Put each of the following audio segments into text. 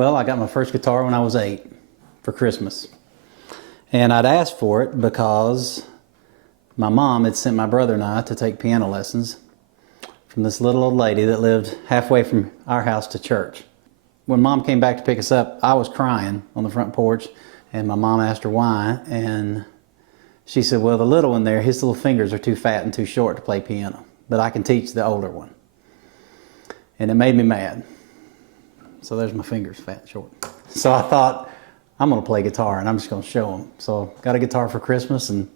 Well, I got my first guitar when I was 8 for Christmas. And I'd asked for it because my mom had sent my brother and I to take piano lessons from this little old lady that lived halfway from our house to church. When Mom came back to pick us up, I was crying on the front porch, and my mom asked her why, and she said, well, the little one there, his little fingers are too fat and too short to play piano, but I can teach the older one. And it made me mad. So there's my fingers, fat and short. So I thought, I'm going to play guitar and I'm just going to show them. So got a guitar for Christmas and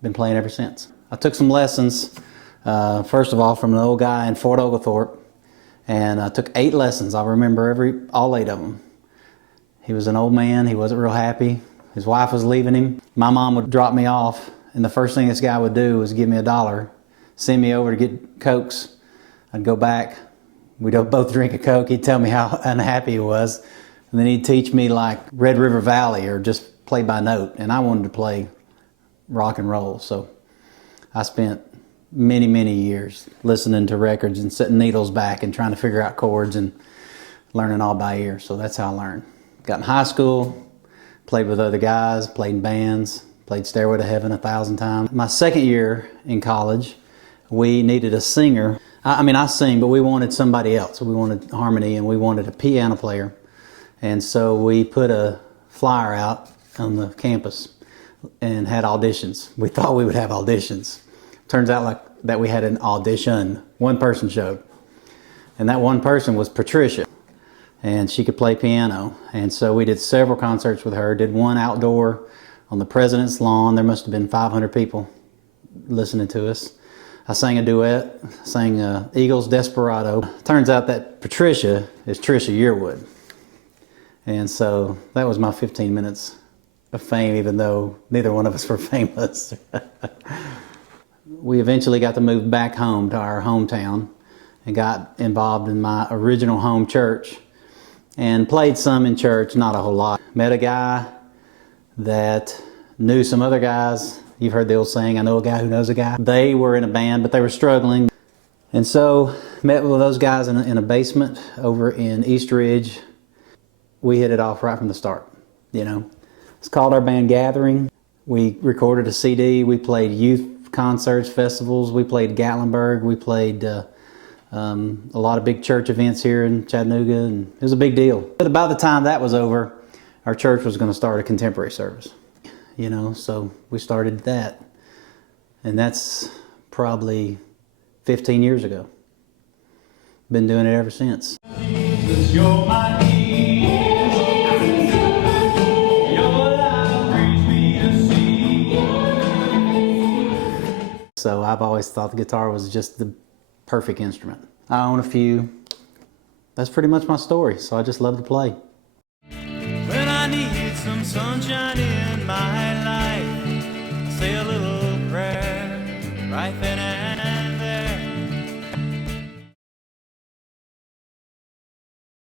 been playing ever since. I took some lessons, first of all, from an old guy in Fort Oglethorpe, and I took 8 lessons. I remember all 8 of them. He was an old man. He wasn't real happy. His wife was leaving him. My mom would drop me off, and the first thing this guy would do was give me $1, send me over to get Cokes. I'd go back. We'd both drink a Coke. He'd tell me how unhappy he was. And then he'd teach me like Red River Valley or just play by note. And I wanted to play rock and roll. So I spent many, many years listening to records and setting needles back and trying to figure out chords and learning all by ear. So that's how I learned. Got in high school, played with other guys, played in bands, played Stairway to Heaven 1,000 times. My second year in college, we needed a singer. I sing, but we wanted somebody else. We wanted harmony, and we wanted a piano player. And so we put a flyer out on the campus and had auditions. We thought we would have auditions. Turns out that we had an audition. One person showed. And that one person was Patricia. And she could play piano. And so we did several concerts with her. Did one outdoor on the President's lawn. There must have been 500 people listening to us. I sang a duet, sang Eagles' Desperado. Turns out that Patricia is Trisha Yearwood. And so that was my 15 minutes of fame, even though neither one of us were famous. We eventually got to move back home to our hometown and got involved in my original home church and played some in church, not a whole lot. Met a guy that knew some other guys. You've heard the old saying, I know a guy who knows a guy. They were in a band, but they were struggling. And so met with those guys in a basement over in East Ridge. We hit it off right from the start, you know. It's called our band Gathering. We recorded a CD. We played youth concerts, festivals. We played Gatlinburg. We played a lot of big church events here in Chattanooga, and it was a big deal. But about the time that was over, our church was going to start a contemporary service. You know, so we started that. And that's probably 15 years ago. Been doing it ever since. So I've always thought the guitar was just the perfect instrument. I own a few. That's pretty much my story, so I just love to play.